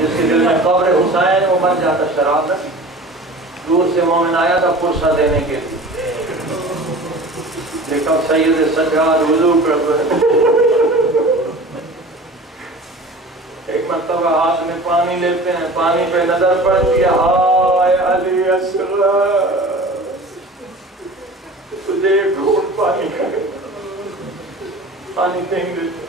جس کے دل میں قبر حسین وہ مر جاتا شراب نہ. دور سے مومن آیا تھا فرصہ دینے کے لیے، دیکھا سید سجاد وضو کرتے ایک مرتبہ ہاتھ میں پانی لیتے ہیں، پانی پہ نظر پڑتی ہے، ہائے علی اصغر تجھے ایک گھونٹ پانی کا پانی پھینک دیتے،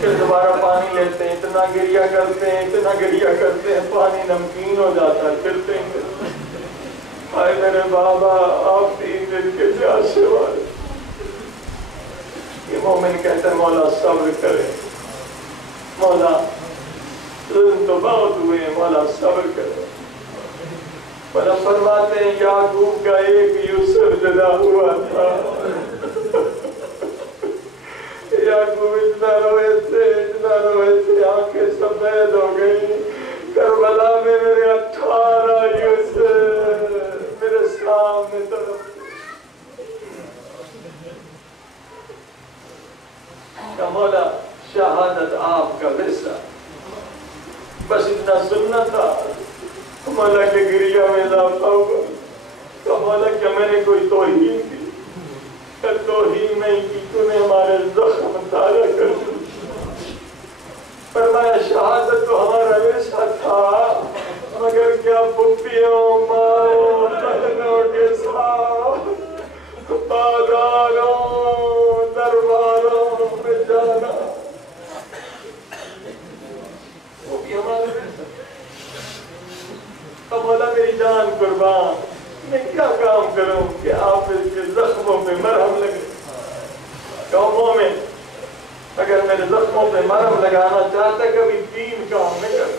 پھر دوبارہ پانی لیتے ہیں، اتنا گریہ کرتے ہیں، اتنا گریہ کرتے ہیں، پانی نمکین ہو جاتا ہے، پھر پھینک دیتے. ہائے میرے بابا آپ 3 دن کے پیاسے والے. یہ مومن کہتا ہے مولا صبر کرے، مولا ظلم تو بہت ہوئے ہیں، مولا صبر کرے. مولا فرماتے ہیں یعقوب کا ایک یوسف جدا ہوا تھا، یعقوب اتنا روئے تھے آنکھیں سفید ہو گئی. کربلا میں میرے 18 یوسف میرے سامنے طرف کا مولا شہادت آپ کا ورثہ، بس اتنا سننا تھا. مولا کے گریہ میں اضافہ ہوا تو مولا کیا میں نے کوئی توہین کی؟ توہین نہیں کی، تو نے ہمارے زخم تازہ کر دی. فرمایا شہادت تو ہمارا ورثہ تھا، مگر کیا پھپھیوں ماؤں بہنوں کے ساتھ بازاروں درباروں میں جانا وہ بھی ہمارا ورثہ. اب مولا میری جان قربان، میں کیا کام کروں کہ آپ اس کے زخموں پہ مرہم لگے. قوموں میں اگر میرے زخموں پہ مرہم لگانا چاہتا کبھی 3 کام نہیں کرتا.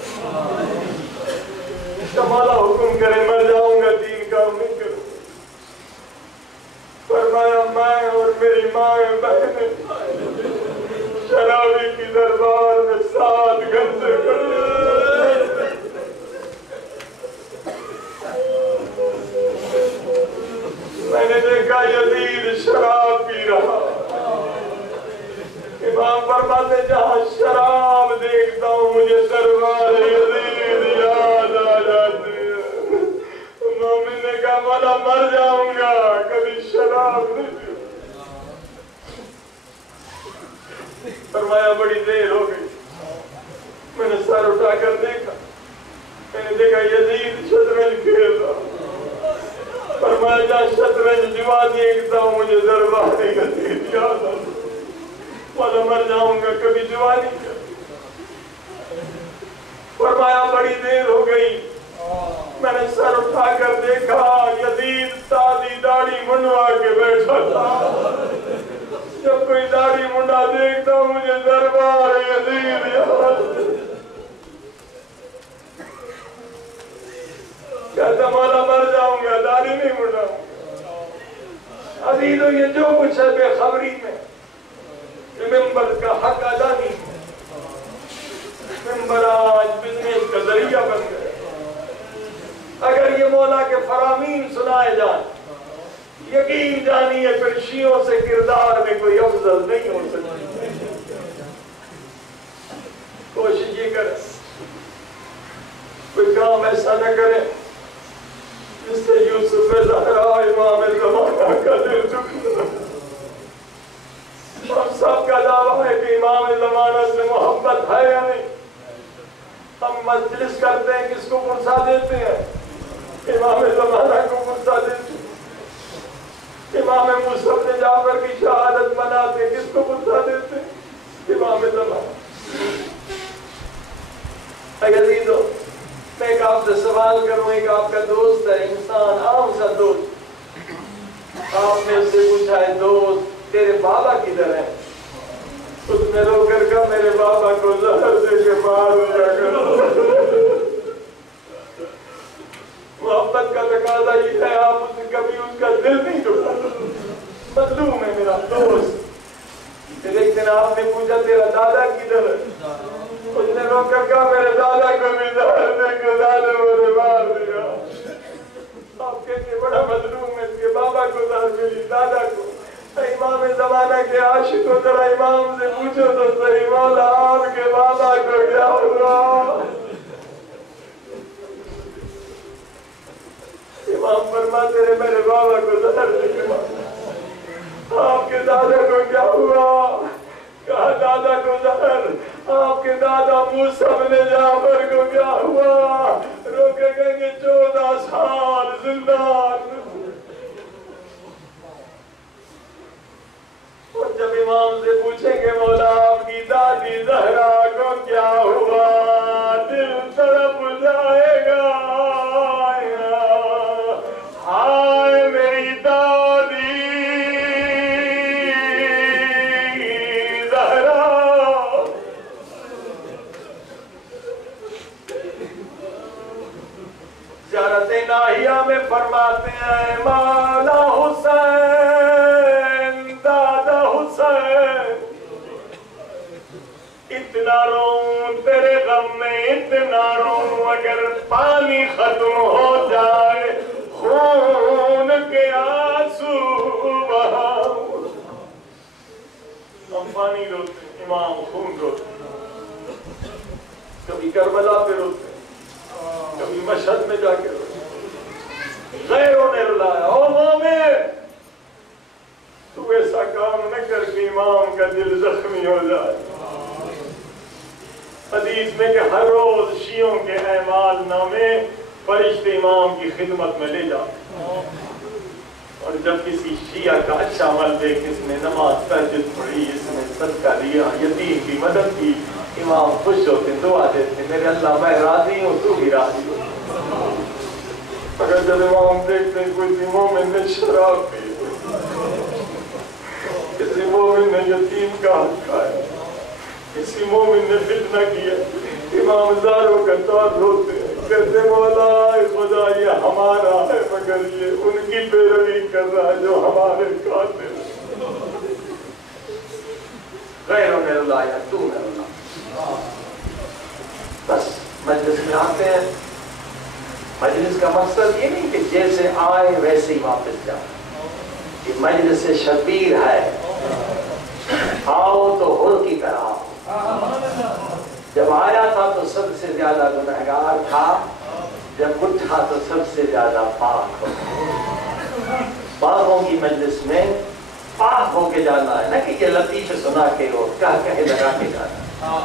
مولا حکم کرے مر جاؤں گا 3 کام نہیں کروں. فرمایا میں اور میری مائیں بہنیں شرابی کی دربار میں 7 گھنٹے کھڑے. میں نے دیکھا یزید شراب پی رہا. امام فرماتے جہاں شراب دیکھتا ہوں مجھے دربار یزید یاد آ جاتے ہیں. مومن نے کہا مولا مر جاؤں گا کبھی شراب نہیں پیوں. فرمایا بڑی دیر ہو گئی. میں نے سر اٹھا کر دیکھا، میں نے دیکھا یزید شطرنج کھیل رہا. فرمایا جہاں شطرنج جوا دیکھتا ہوں مجھے دربار یزید یاد آ. مولا مر جاؤں گا کبھی جوا نہیں کر. فرمایا بڑی دیر ہو گئی. میں نے سر اٹھا کر دیکھا یزید سادی داڑھی منڈوا کے بیٹھا تھا. جب کوئی داڑھی منڈا دیکھتا ہوں مجھے دربار یزید یاد. کہتا مولا مر جاؤں گا داڑھی نہیں منڈاؤں. عزیزو یہ جو کچھ ہے بے خبری میں، ممبر کا حق ادا نہیں. ممبر آج بزنس کا ذریعہ بن گئے. اگر یہ مولا کے فرامین سنائے جائیں یقین جانیے پھر شیعوں سے کردار میں کوئی افضل نہیں ہو سکتی. کوشش یہ کریں کوئی کام ایسا نہ کرے جس سے یوسف زہرا امام زمانہ کا دل دکھا. ہم سب کا دعویٰ ہے کہ امام زمانہ سے محبت ہے یا نہیں. ہم مجلس کرتے ہیں کس کو پرسا دیتے ہیں؟ امام زمانہ کو پرسا دیتے ہیں. امام مصعب بن جعفر کی شہادت مناتے ہیں کس کو پرسا دیتے ہیں؟ امام زمانہ. عزیزو میں ایک آپ سے سوال کروں. ایک آپ کا دوست ہے، انسان عام سا دوست. آپ نے اس سے پوچھا ہے دوست تیرے بابا کدھر ہیں؟ اس نے رو کر کہا میرے بابا کو زہر دے کے مار دیا کرو. محبت کا تقاضا یہ ہے آپ اسے کبھی اس کا دل نہیں دکھا. مظلوم ہے میرا دوست. ایک دن آپ نے پوچھا تیرا دادا کدھر ہے؟ اس نے رو کر کہا میرے دادا کو بھی زہر دے کے دادا مجھے مار دیا. آپ کہتے بڑا مظلوم ہے، اس کے بابا کو زہر ملی دادا کو. امام زمانہ کے عاشق ذرا امام سے پوچھو تو صحیح مولا آپ کے بابا کو کیا ہوا؟ امام فرماتے ہیں میرے بابا کو زہر لگا۔ آپ کے دادا کو کیا ہوا؟ کہا دادا کو زہر۔ آپ کے دادا موسیٰ بن جعفر کو کیا ہوا؟ روکے گئے کہ 14 سال زندان۔ اور جب امام سے پوچھیں گے مولا آپ کی دادی زہرا کو کیا ہوا، دل تڑپ جائے گا، ہائے میری دادی زہرا۔ زیارت الہیہ میں فرماتے ہیں مولا حسین، دادا حسین، اتنا روں تیرے غم میں، اتنا روں اگر پانی ختم ہو جائے خون کے آنسو بہاؤں۔ ہم پانی روتے ہیں، امام خون روتے ہیں، کبھی کربلا پہ روتے ہیں، کبھی مشہد میں جا کے روتے ہیں۔ غیروں نے رلایا، او مومن تو ایسا کام نہ کر کے امام کا دل زخمی ہو جائے۔ حدیث میں کہ ہر روز شیعوں کے اعمال نامے فرشتے امام کی خدمت میں لے جاتے، اور جب کسی شیعہ کا اچھا عمل دیکھ، اس نے نماز تہجد پڑھی، اس نے صدقہ دیا، یتیم کی مدد کی، امام خوش ہوتے، دعا دیتے، میرے اللہ میں راضی ہوں، تو بھی راضی ہو۔ اگر جب امام دیکھتے ہیں کوئی مومن نے شراب پی، کسی مومن نے یتیم کا حق کھایا، کسی مومن نے فتنہ کیا، امام زاروں کا طور روتے ہیں، کہتے مولا خدا یہ ہمارا ہے مگر یہ ان کی پیروی کر رہا ہے جو ہمارے قاتل۔ غیروں نے رلایا، تو نے رلایا۔ بس مجلس میں آتے ہیں، مجلس کا مقصد یہ نہیں کہ جیسے آئے ویسے ہی واپس جائے، یہ مجلس شبیر ہے، آؤ تو ہو کی طرح آؤ۔ جب آیا تھا تو سب سے زیادہ گنہگار تھا، جب اٹھا تو سب سے زیادہ پاک ہو۔ پاکوں کی مجلس میں پاک ہو کے جانا ہے، نہ کہ یہ لطیفے سنا کے ہو، کہے لگا کے جانا،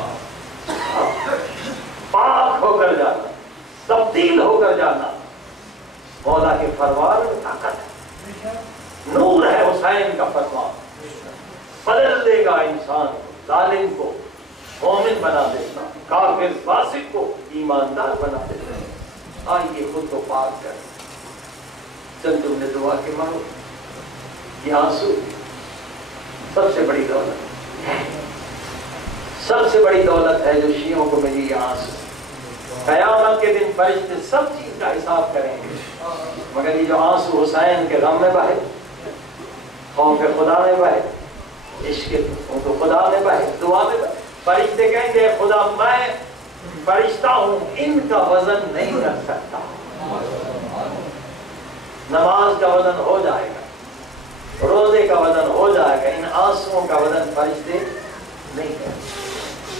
پاک ہو کر جانا، تبدیل ہو کر جانا۔ مولا کے فرمان میں طاقت ہے، نور ہے حسین کا فرمان، بدل دے گا انسان کو، ظالم کو مومن بنا دیتا، کافر فاسق کو ایماندار بنا دیتا۔ آئیے خود کو پاک کر، چل تم نے دعا کے مانگو۔ یہ آنسو سب سے بڑی دولت ہے، سب سے بڑی دولت ہے جو شیعوں کو ملی، یہ آنسو۔ قیامت کے دن فرشتے سب چیز کا حساب کریں گے، مگر یہ جو آنسو حسین کے غم میں بہے، خوف خدا میں بہے، عشق تو خدا میں بہے، دعا میں بہے، فرشتے کہیں گے خدا میں فرشتہ ہوں، ان کا وزن نہیں رکھ سکتا۔ نماز کا وزن ہو جائے گا، روزے کا وزن ہو جائے گا، ان آنسوؤں کا وزن فرشتے نہیں کریں۔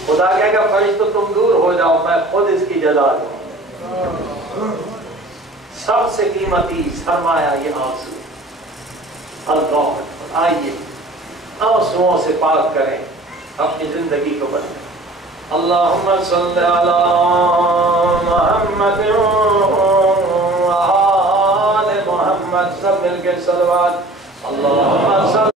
خدا کہے گا فرشتوں تم دور ہو جاؤ، میں خود اس کی جزا دوں۔ سب سے قیمتی سرمایہ یہ آنسو۔ اللہ آئیے آنسوؤں سے پاک کریں، اپنی زندگی کو بدلیں۔ اللہم صلی علی محمد وآل محمد، سب مل کے صلوات۔ اللہم صلی